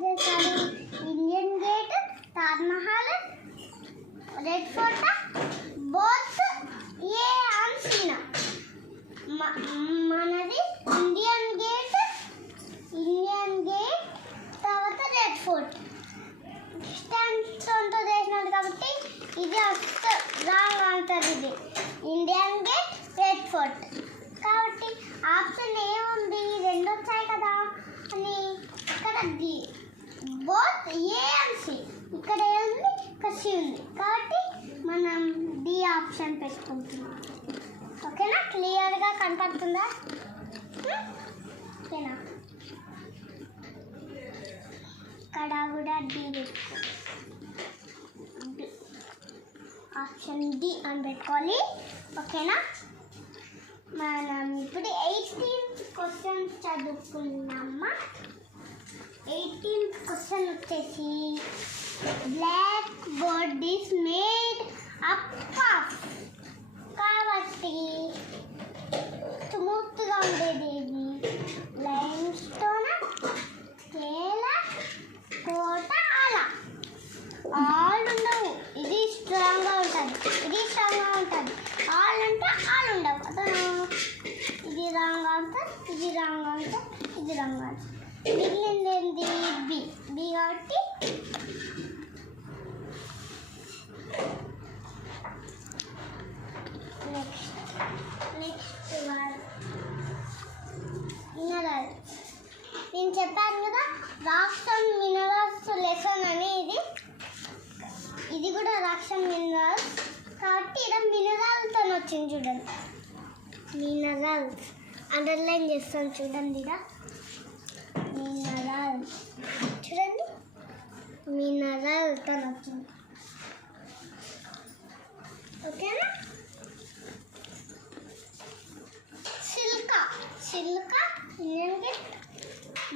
తయారు చేశారు? Indian gate, Taj Mahal, red fort, both A and చీనా. మనది ఇండియన్ గేట్, తర్వాత రెడ్ ఫోర్ట్ స్టాండ్తో చేసినది కాబట్టి ఇది రాంగ్ ఆన్సర్. ఇది ఇండియన్ గేట్, రెడ్ ఫోర్ట్. కాబట్టి ఆప్షన్ ఏముంది? రెండు వచ్చాయి కదా అని. ఇక్కడ D, both A and C. ఇక్కడ ఏముంది? ఇక్కడ సి ఉంది. కాబట్టి మనం డి ఆప్షన్ పెట్టుకుంటున్నాం. ఓకేనా? క్లియర్గా కనపడుతుందా? ఓకేనా? ఇక్కడ కూడా డి పెట్టుకో, ఆప్షన్ డి అని పెట్టుకోవాలి. ఓకేనా? మనం ఇప్పుడు 18th క్వశ్చన్ చదువుకున్నామా. 18th క్వశ్చన్ వచ్చేసి blackboard is made up of. కాబట్టి స్మూత్గా ఉండేది ఏది? లైమ్ స్టోన్, స్కేల్, కోట, అలా. ఆల్ ఉండవు. ఇది స్ట్రాంగ్గా ఉంటుంది, ఇది స్ట్రాంగ్గా ఉంటుంది. ఆల్ అంటే ఆల్ ఉండవు. అతను ఇది రాంగ్ ఆన్సర్, ఇది రాంగ్ ఆన్సర్, ఇది రాంగ్ ఆన్సర్. మిగిలింది ఏంటి? బి. బి కాబట్టి నెక్స్ట్ మినరల్. నేను చెప్పాను కదా రాక్స్ అండ్ మినరల్స్ లెసన్ అని. ఇది కూడా రాక్స్ అండ్ మినరల్స్ కాబట్టి ఇలా మినరల్తో వచ్చింది చూడండి. మినరల్స్ అండర్లైన్ చేస్తాను చూడండి. ఇలా మినరల్స్ చూడండి, మినరల్తో వచ్చింది. ఓకేనా? సిల్కా, సిల్కా, ఇండియన్ గేట్,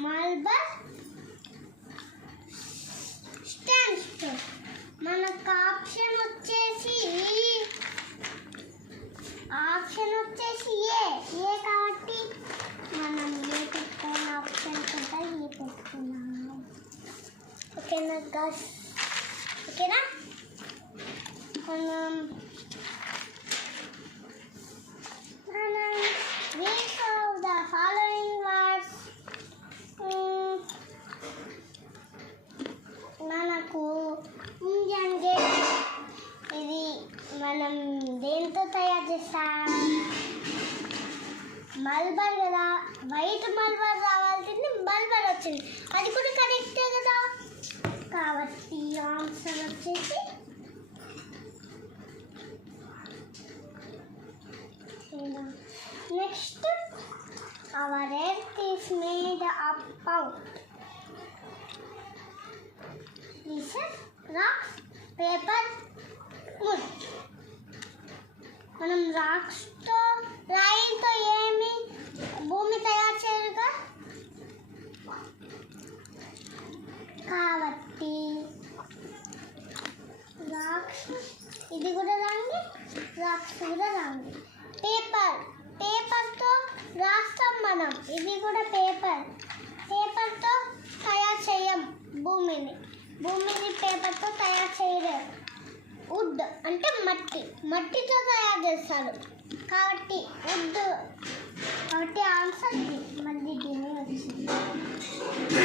మల్బర్, స్టాండ్ స్టోన్. మనకు ఆప్షన్ వచ్చేసి ఏ కాబట్టి మనం ఏ పెట్టుకున్న ఆప్షన్ కూడా ఏ పెట్టుకున్నాము. ఓకేనా గస్? ఓకేనా? మనం read of the following words. మనకు ఇండియన్ గేట్ ఇది మనం దేంతో తయారు చేస్తాం? మల్బర్ కదా. వైట్ మల్బర్ రావాల్సింది, మల్బర్ వచ్చింది. అది కూడా కరెక్టే కదా. కాబట్టి ఆన్సర్ వచ్చేసి next our earth is made up out. Rocks, paper, wood. మనం రాక్స్తో, రాయితో ఏమి భూమి తయారు చేయరుగా. కాబట్టి రాక్స్, ఇది కూడా రాండి, రాక్స్ కూడా రాండి. పేపర్, పేపర్తో రాస్తాం మనం. ఇది కూడా పేపర్, పేపర్తో తయారు చేయం భూమిని. భూమిని పేపర్తో తయారు చేయలేరు. వుడ్ అంటే మట్టి, మట్టితో తయారు చేస్తారు. కాబట్టి వుడ్. కాబట్టి ఆన్సర్ డి. మళ్ళీ దీని వచ్చింది.